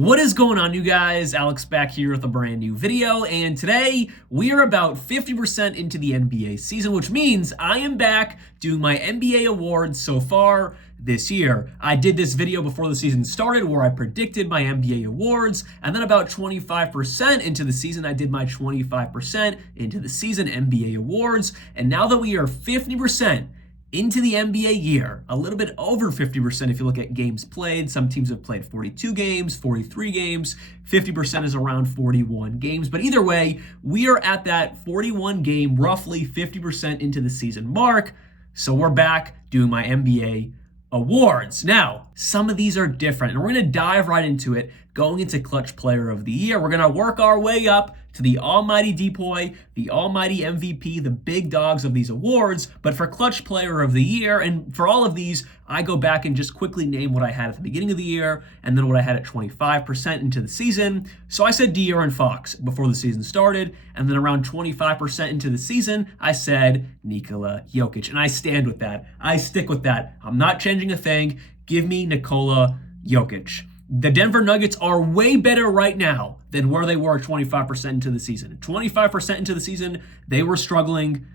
What is going on, you guys? Alex back here with a brand new video, and today we are about 50% into the NBA season, which means I am back doing my NBA awards so far this year. I did this video before the season started where I predicted my NBA awards, and then about 25% into the season, I did my 25% into the season NBA awards, and now that we are 50% into the NBA year, a little bit over 50% if you look at games played. Some teams have played 42 games, 43 games. 50% is around 41 games. But either way, we are at that 41 game, roughly 50% into the season mark. So we're back doing my NBA awards. Now, some of these are different, and we're going to dive right into it. Going into Clutch Player of the Year, we're going to work our way up to the almighty DPOY, the almighty MVP, the big dogs of these awards. But for Clutch Player of the Year, and for all of these, I go back and just quickly name what I had at the beginning of the year, and then what I had at 25% into the season. So I said De'Aaron Fox before the season started, and then around 25% into the season, I said Nikola Jokic, and I stand with that. I stick with that. I'm not changing a thing. Give me Nikola Jokic. The Denver Nuggets are way better right now than where they were 25% into the season. 25% into the season, they were struggling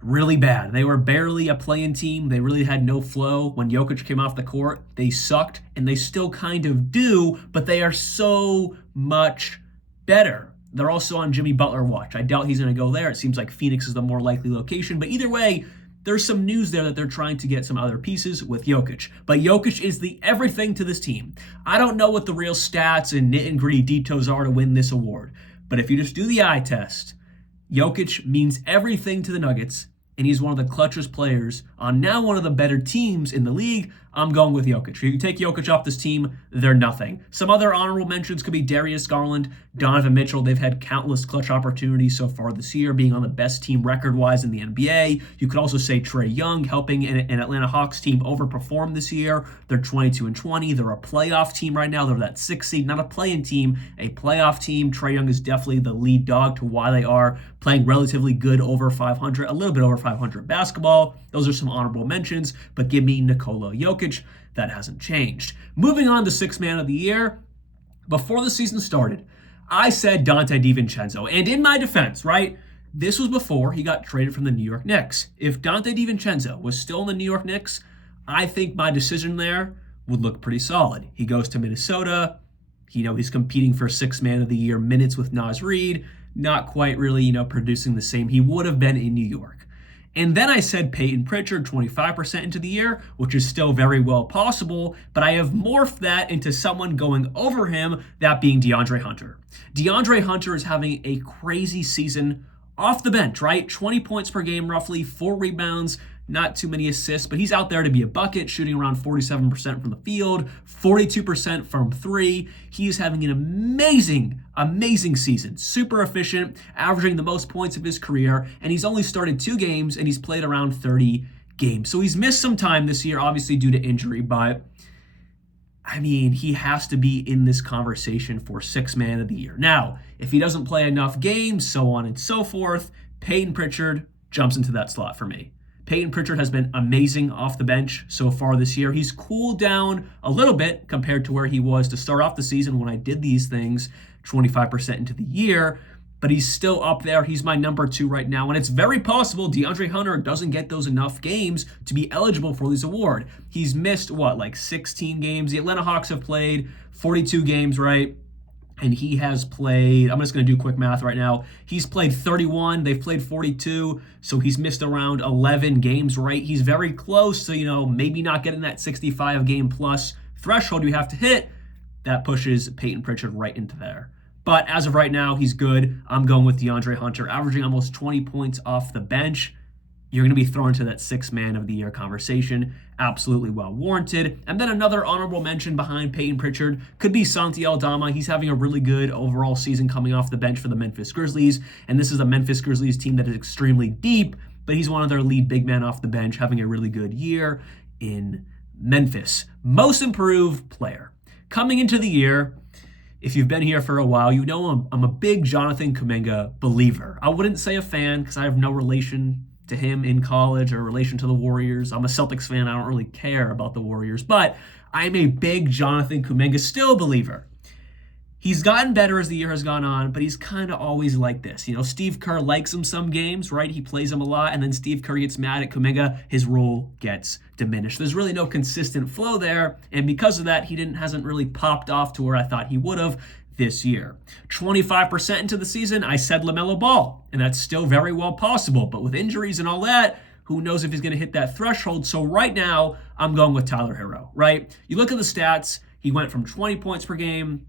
really bad. They were barely a play-in team. They really had no flow. When Jokic came off the court, they sucked, and they still kind of do, but they are so much better. They're also on Jimmy Butler watch. I doubt he's going to go there. It seems like Phoenix is the more likely location, but either way, there's some news there that they're trying to get some other pieces with Jokic. But Jokic is the everything to this team. I don't know what the real stats and nit-and-gritty details are to win this award. But if you just do the eye test, Jokic means everything to the Nuggets, and he's one of the clutchest players on now one of the better teams in the league. I'm going with Jokic. If you take Jokic off this team, they're nothing. Some other honorable mentions could be Darius Garland, Donovan Mitchell. They've had countless clutch opportunities so far this year, being on the best team record-wise in the NBA. You could also say Trae Young, helping an Atlanta Hawks team overperform this year. They're 22-20. They're a playoff team right now. They're that 6th seed, not a play-in team, a playoff team. Trae Young is definitely the lead dog to why they are playing relatively good over 500, a little bit over 500 basketball. Those are some honorable mentions, but give me Nikola Jokic. That hasn't changed. Moving on to Sixth Man of the Year. Before the season started, I said Dante DiVincenzo. And in my defense, right, this was before he got traded from the New York Knicks. If Dante DiVincenzo was still in the New York Knicks, I think my decision there would look pretty solid. He goes to Minnesota. He's competing for Sixth Man of the Year minutes with Naz Reid. Not quite really, producing the same he would have been in New York. And then I said Peyton Pritchard, 25% into the year, which is still very well possible, but I have morphed that into someone going over him, that being DeAndre Hunter. DeAndre Hunter is having a crazy season off the bench, right? 20 points per game, roughly, 4 rebounds, not too many assists, but he's out there to be a bucket, shooting around 47% from the field, 42% from 3. He is having an amazing season. Super efficient, averaging the most points of his career, and he's only started 2 games, and he's played around 30 games. So he's missed some time this year, obviously due to injury, but he has to be in this conversation for Sixth Man of the Year. Now, if he doesn't play enough games, so on and so forth, Peyton Pritchard jumps into that slot for me. Peyton Pritchard has been amazing off the bench so far this year. He's cooled down a little bit compared to where he was to start off the season when I did these things 25% into the year, but he's still up there. He's my number 2 right now, and it's very possible DeAndre Hunter doesn't get those enough games to be eligible for this award. He's missed, 16 games? The Atlanta Hawks have played 42 games, right? And he has played, I'm just going to do quick math right now. He's played 31. They've played 42. So he's missed around 11 games, right? He's very close to, maybe not getting that 65 game plus threshold you have to hit. That pushes Peyton Pritchard right into there. But as of right now, he's good. I'm going with DeAndre Hunter, averaging almost 20 points off the bench. You're going to be thrown into that Sixth Man of the Year conversation. Absolutely well warranted. And then another honorable mention behind Peyton Pritchard could be Santi Aldama. He's having a really good overall season coming off the bench for the Memphis Grizzlies. And this is a Memphis Grizzlies team that is extremely deep, but he's one of their lead big men off the bench, having a really good year in Memphis. Most improved player. Coming into the year, if you've been here for a while, you know I'm a big Jonathan Kuminga believer. I wouldn't say a fan because I have no relation to him in college or relation to the Warriors. I'm a Celtics fan. I don't really care about the Warriors, but I'm a big Jonathan Kuminga still believer. He's gotten better as the year has gone on, but he's kind of always like this. Steve Kerr likes him some games, right? He plays him a lot, and then Steve Kerr gets mad at Kuminga. His role gets diminished. There's really no consistent flow there, and because of that, he hasn't really popped off to where I thought he would have this year. 25% into the season, I said LaMelo Ball, and that's still very well possible, but with injuries and all that, who knows if he's going to hit that threshold. So right now, I'm going with Tyler Herro, right? You look at the stats, he went from 20 points per game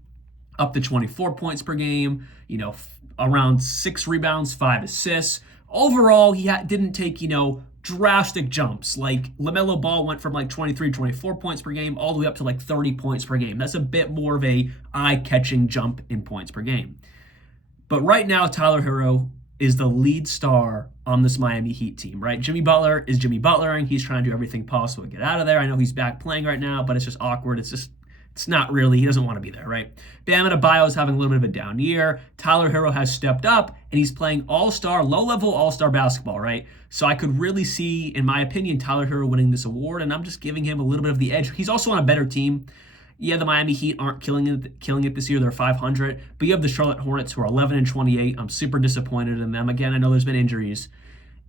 up to 24 points per game, around 6 rebounds, 5 assists. Overall, he didn't take, drastic jumps. Like LaMelo Ball went from like 23, 24 points per game all the way up to like 30 points per game. That's a bit more of a eye-catching jump in points per game. But right now, Tyler Herro is the lead star on this Miami Heat team, right? Jimmy Butler is Jimmy Butlering. He's trying to do everything possible to get out of there. I know he's back playing right now, but it's just awkward. It's not really, he doesn't want to be there, right? Bam Adebayo is having a little bit of a down year. Tyler Herro has stepped up, and he's playing all-star, low-level all-star basketball, right? So I could really see, in my opinion, Tyler Herro winning this award, and I'm just giving him a little bit of the edge. He's also on a better team. Yeah, the Miami Heat aren't killing it this year. They're 500. But you have the Charlotte Hornets, who are 11-28. I'm super disappointed in them. Again, I know there's been injuries.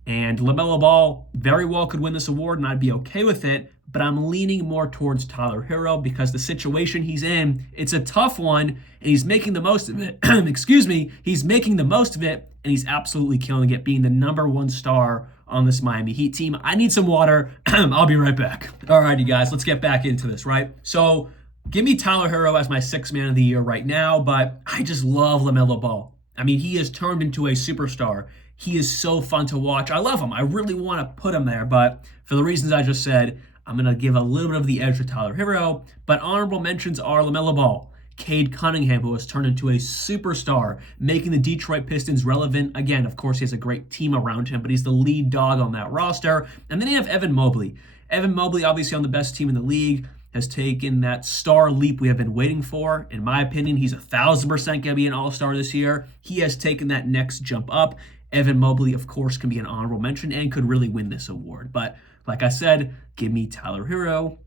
And LaMelo Ball very well could win this award, and I'd be okay with it. But I'm leaning more towards Tyler Herro because the situation he's in, it's a tough one, and he's making the most of it. Excuse me. He's making the most of it, and he's absolutely killing it, being the number 1 star on this Miami Heat team. I need some water. I'll be right back. All right, you guys, let's get back into this, right? So give me Tyler Herro as my 6th man of the year right now, but I just love LaMelo Ball. I mean, he has turned into a superstar. He is so fun to watch. I love him. I really want to put him there, but for the reasons I just said, I'm going to give a little bit of the edge to Tyler Herro, but honorable mentions are LaMelo Ball, Cade Cunningham, who has turned into a superstar, making the Detroit Pistons relevant. Again, of course, he has a great team around him, but he's the lead dog on that roster. And then you have Evan Mobley. Evan Mobley, obviously on the best team in the league, has taken that star leap we have been waiting for. In my opinion, he's 1,000% going to be an all-star this year. He has taken that next jump up. Evan Mobley, of course, can be an honorable mention and could really win this award. But like I said, give me Tyler Herro.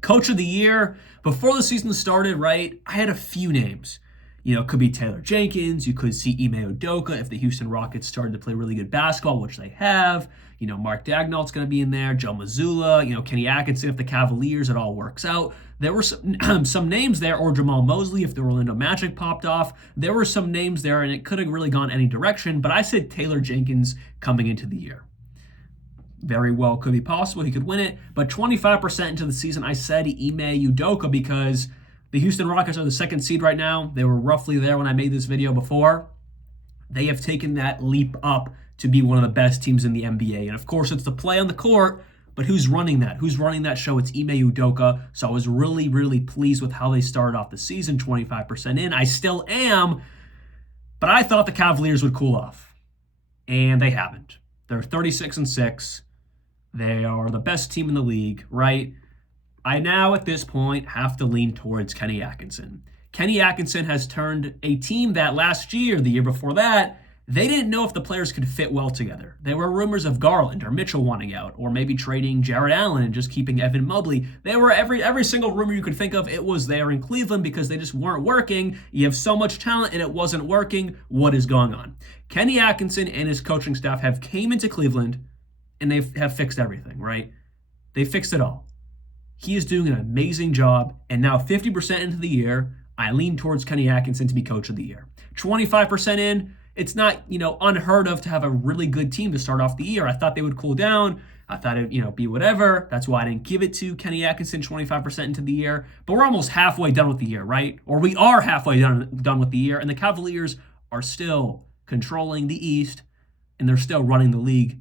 Coach of the year, before the season started, right, I had a few names. It could be Taylor Jenkins. You could see Ime Udoka if the Houston Rockets started to play really good basketball, which they have. Mark Dagnall's going to be in there. Joe Mazzulla, Kenny Atkinson if the Cavaliers, it all works out. There were some names there, or Jamal Mosley if the Orlando Magic popped off. There were some names there, and it could have really gone any direction, but I said Taylor Jenkins coming into the year. Very well could be possible. He could win it, but 25% into the season, I said Ime Udoka because the Houston Rockets are the 2nd seed right now. They were roughly there when I made this video before. They have taken that leap up to be one of the best teams in the NBA. And of course, it's the play on the court, but who's running that? Who's running that show? It's Ime Udoka. So I was really, really pleased with how they started off the season, 25% in. I still am, but I thought the Cavaliers would cool off. And they haven't. They're 36-6. They are the best team in the league, right? I now, at this point, have to lean towards Kenny Atkinson. Kenny Atkinson has turned a team that last year, the year before that, they didn't know if the players could fit well together. There were rumors of Garland or Mitchell wanting out, or maybe trading Jarrett Allen and just keeping Evan Mobley. There were every single rumor you could think of, it was there in Cleveland because they just weren't working. You have so much talent and it wasn't working. What is going on? Kenny Atkinson and his coaching staff have came into Cleveland and they have fixed everything, right? They fixed it all. He is doing an amazing job, and now 50% into the year, I lean towards Kenny Atkinson to be coach of the year. 25% in, it's not, unheard of to have a really good team to start off the year. I thought they would cool down. I thought it'd, be whatever. That's why I didn't give it to Kenny Atkinson 25% into the year. But we're almost halfway done with the year, right? Or we are halfway done with the year, and the Cavaliers are still controlling the East, and they're still running the league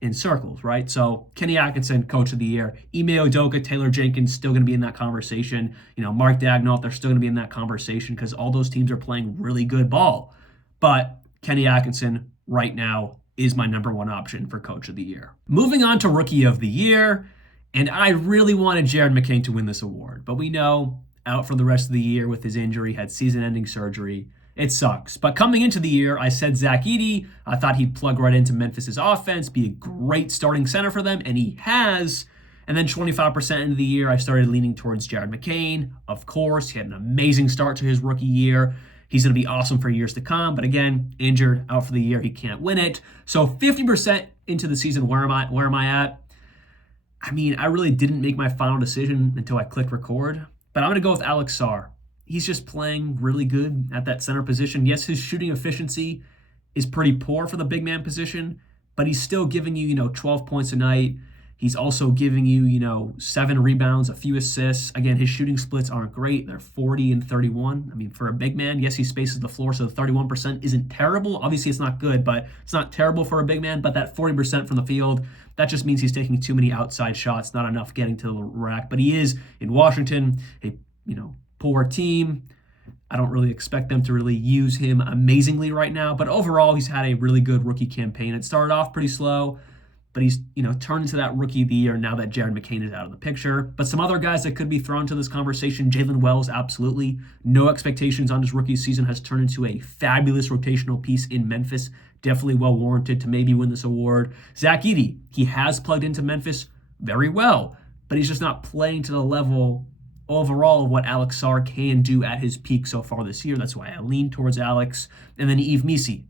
in circles, right? So Kenny Atkinson, coach of the year. Ime Udoka, Taylor Jenkins, still going to be in that conversation. Mark Dagnall, they're still going to be in that conversation because all those teams are playing really good ball. But Kenny Atkinson right now is my number 1 option for coach of the year. Moving on to rookie of the year, and I really wanted Jared McCain to win this award, but we know out for the rest of the year with his injury, had season-ending surgery. It sucks. But coming into the year, I said Zach Edey. I thought he'd plug right into Memphis's offense, be a great starting center for them, and he has. And then 25% into the year, I started leaning towards Jared McCain. Of course, he had an amazing start to his rookie year. He's going to be awesome for years to come. But again, injured, out for the year. He can't win it. So 50% into the season, where am I at? I mean, I really didn't make my final decision until I clicked record. But I'm going to go with Alex Sarr. He's just playing really good at that center position. Yes, his shooting efficiency is pretty poor for the big man position, but he's still giving you, 12 points a night. He's also giving you, 7 rebounds, a few assists. Again, his shooting splits aren't great. They're 40 and 31. I mean, for a big man, yes, he spaces the floor, so the 31% isn't terrible. Obviously, it's not good, but it's not terrible for a big man. But that 40% from the field, that just means he's taking too many outside shots, not enough getting to the rack. But he is in Washington, a poor team. I don't really expect them to really use him amazingly right now. But overall, he's had a really good rookie campaign. It started off pretty slow, but he's, turned into that rookie of the year now that Jared McCain is out of the picture. But some other guys that could be thrown to this conversation, Jalen Wells, absolutely. No expectations on his rookie season, has turned into a fabulous rotational piece in Memphis. Definitely well warranted to maybe win this award. Zach Edey, he has plugged into Memphis very well, but he's just not playing to the level overall of what Alex Sarr can do at his peak so far this year. That's why I lean towards Alex. And then Yves Missi.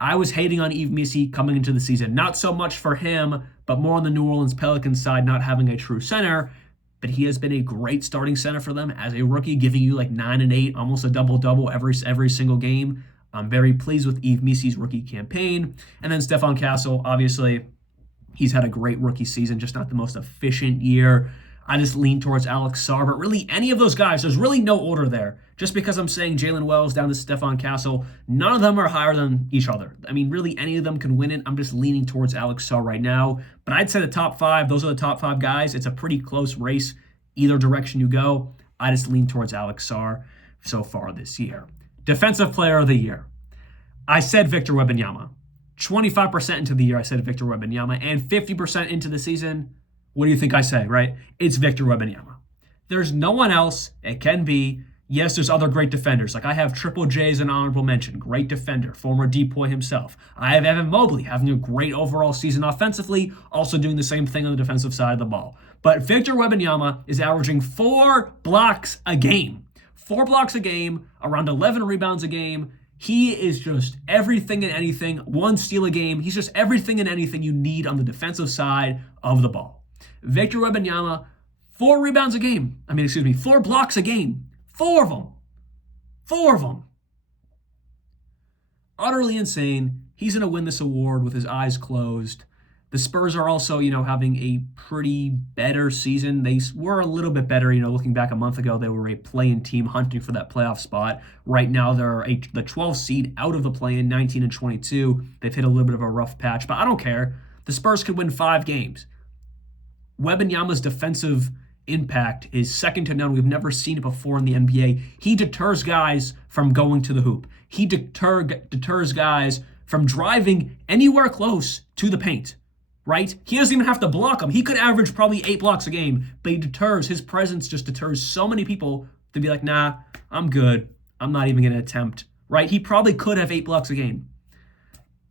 I was hating on Yves Missi coming into the season. Not so much for him, but more on the New Orleans Pelicans side, not having a true center. But he has been a great starting center for them as a rookie, giving you like 9 and 8, almost a double-double every single game. I'm very pleased with Yves Missi's rookie campaign. And then Stephon Castle, obviously, he's had a great rookie season, just not the most efficient year. I just lean towards Alex Sarr, but really any of those guys, there's really no order there. Just because I'm saying Jalen Wells down to Stephon Castle, none of them are higher than each other. I mean, really any of them can win it. I'm just leaning towards Alex Sarr right now. But I'd say the top 5, those are the top 5 guys. It's a pretty close race either direction you go. I just lean towards Alex Sarr so far this year. Defensive Player of the Year. I said Victor Wembanyama. 25% into the year, I said Victor Wembanyama. And 50% into the season, what do you think I say, right? It's Victor Wembanyama. There's no one else it can be. Yes, there's other great defenders. Like I have Triple J as an honorable mention. Great defender, former DPOY himself. I have Evan Mobley having a great overall season offensively, also doing the same thing on the defensive side of the ball. But Victor Wembanyama is averaging 4 blocks a game. 4 blocks a game, around 11 rebounds a game. He is just everything and anything. 1 steal a game. He's just everything and anything you need on the defensive side of the ball. Victor Wembanyama, 4 rebounds a game. 4 blocks a game. 4 of them. 4 of them. Utterly insane. He's going to win this award with his eyes closed. The Spurs are also, having a pretty better season. They were a little bit better, looking back a month ago, they were a play-in team hunting for that playoff spot. Right now, they're the 12th seed out of the play-in, 19 and 22. They've hit a little bit of a rough patch, but I don't care. The Spurs could win 5 games. Wembanyama's defensive impact is second to none. We've never seen it before in the NBA. He deters guys from going to the hoop. He deters guys from driving anywhere close to the paint, right? He doesn't even have to block them. He could average probably 8 blocks a game, but he deters. His presence just deters so many people to be like, nah, I'm good. I'm not even going to attempt, right? He probably could have 8 blocks a game.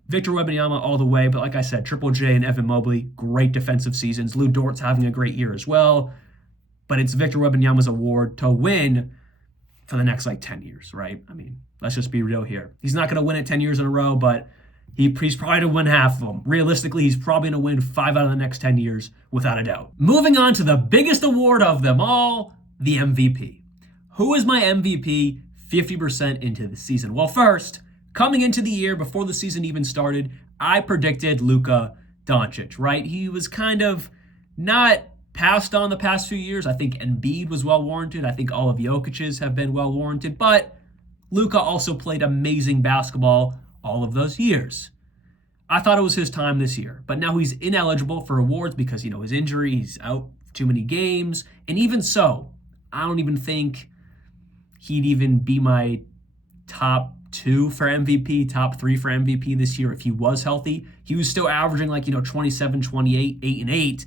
Victor Wembanyama all the way, but like I said, Triple J and Evan Mobley, great defensive seasons. Lou Dort's having a great year as well, but it's Victor Wembanyama's award to win for the next 10 years, right? Let's just be real here. He's not going to win it 10 years in a row, but he's probably going to win half of them. Realistically, he's probably going to win 5 out of the next 10 years without a doubt. Moving on to the biggest award of them all, the MVP. Who is my MVP 50% into the season? Well, first, coming into the year, before the season even started, I predicted Luka Doncic, right? He was kind of not passed on the past few years. I think Embiid was well warranted. I think all of Jokic's have been well warranted, but Luka also played amazing basketball all of those years. I thought it was his time this year, but now he's ineligible for awards because, his injury, he's out too many games. And even so, I don't even think he'd even be my top 2 for MVP, top 3 for MVP this year if he was healthy. He was still averaging 27, 28, 8 and 8,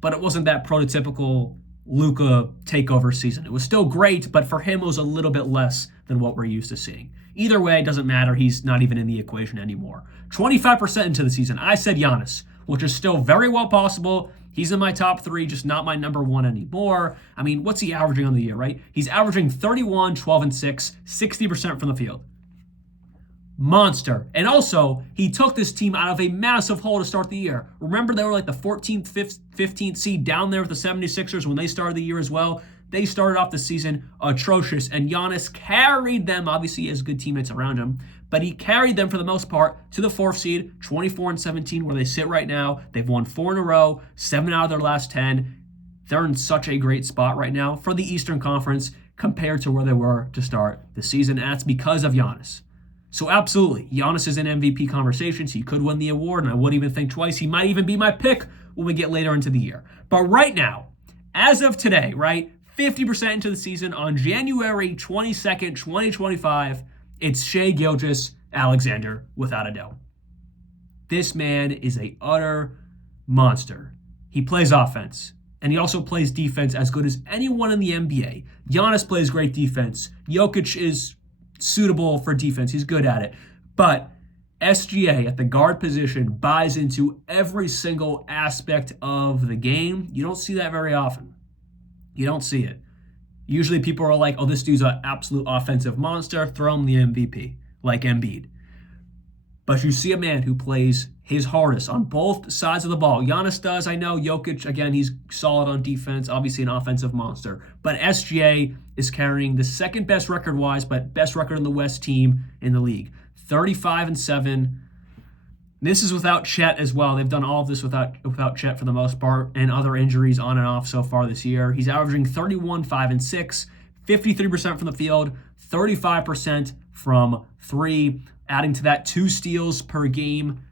but it wasn't that prototypical Luka takeover season. It was still great, but for him it was a little bit less than what we're used to seeing. Either way, it doesn't matter. He's not even in the equation anymore. 25% into the season, I said Giannis, which is still very well possible. He's in my top 3, just not my number 1 anymore. I mean, what's he averaging on the year, right? He's averaging 31, 12, and 6, 60% from the field. Monster. And also, he took this team out of a massive hole to start the year. Remember, they were like the 14th, 15th seed down there with the 76ers when they started the year as well. They started off the season atrocious, and Giannis carried them. Obviously, he has good teammates around him, but he carried them for the most part to the 4th seed, 24-17, where they sit right now. They've won 4 in a row, 7 out of their last 10. They're in such a great spot right now for the Eastern Conference compared to where they were to start the season, and that's because of Giannis. So absolutely, Giannis is in MVP conversations. He could win the award, and I wouldn't even think twice. He might even be my pick when we get later into the year. But right now, as of today, right, 50% into the season on January 22nd, 2025, it's Shai Gilgeous-Alexander without a doubt. This man is an utter monster. He plays offense, and he also plays defense as good as anyone in the NBA. Giannis plays great defense. Jokic is suitable for defense. He's good at it. But SGA at the guard position buys into every single aspect of the game. You don't see that very often. You don't see it. Usually people are like, oh, this dude's an absolute offensive monster. Throw him the MVP, like Embiid. But you see a man who plays his hardest on both sides of the ball. Giannis does, I know. Jokic, again, he's solid on defense, obviously an offensive monster. But SGA is carrying the second best record-wise, but best record in the West team in the league. 35-7. This is without Chet as well. They've done all of this without Chet for the most part, and other injuries on and off so far this year. He's averaging 31, 5, and 6, 53% from the field, 35% from 3, adding to that 2 steals per game.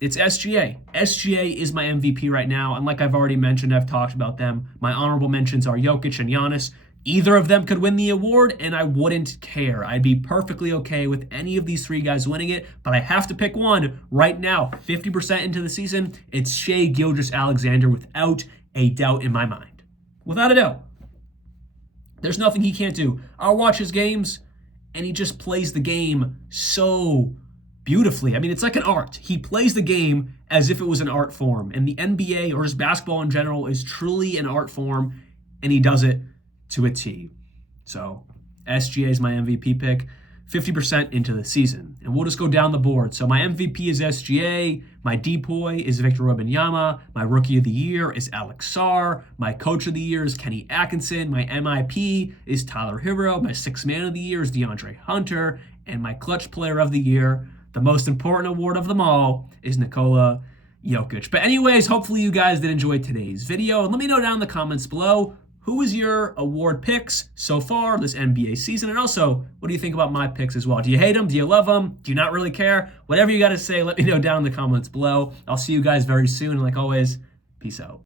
It's SGA. SGA is my MVP right now, and like I've already mentioned, I've talked about them. My honorable mentions are Jokic and Giannis. Either of them could win the award, and I wouldn't care. I'd be perfectly okay with any of these 3 guys winning it, but I have to pick one right now. 50% into the season, it's Shai Gilgeous-Alexander without a doubt in my mind. Without a doubt. There's nothing he can't do. I'll watch his games, and he just plays the game so beautifully. I mean, it's like an art. He plays the game as if it was an art form, and the NBA, or just basketball in general, is truly an art form, and he does it to a T. So SGA is my MVP pick, 50% into the season. And we'll just go down the board. So my MVP is SGA, my DPOY is Victor Wembanyama, my Rookie of the Year is Alex Sarr, my Coach of the Year is Kenny Atkinson, my MIP is Tyler Hero, my Sixth Man of the Year is DeAndre Hunter, and my Clutch Player of the Year, the most important award of them all, is Nikola Jokic. But anyways, hopefully you guys did enjoy today's video, and let me know down in the comments below, who is your award picks so far this NBA season? And also, what do you think about my picks as well? Do you hate them? Do you love them? Do you not really care? Whatever you got to say, let me know down in the comments below. I'll see you guys very soon. And like always, peace out.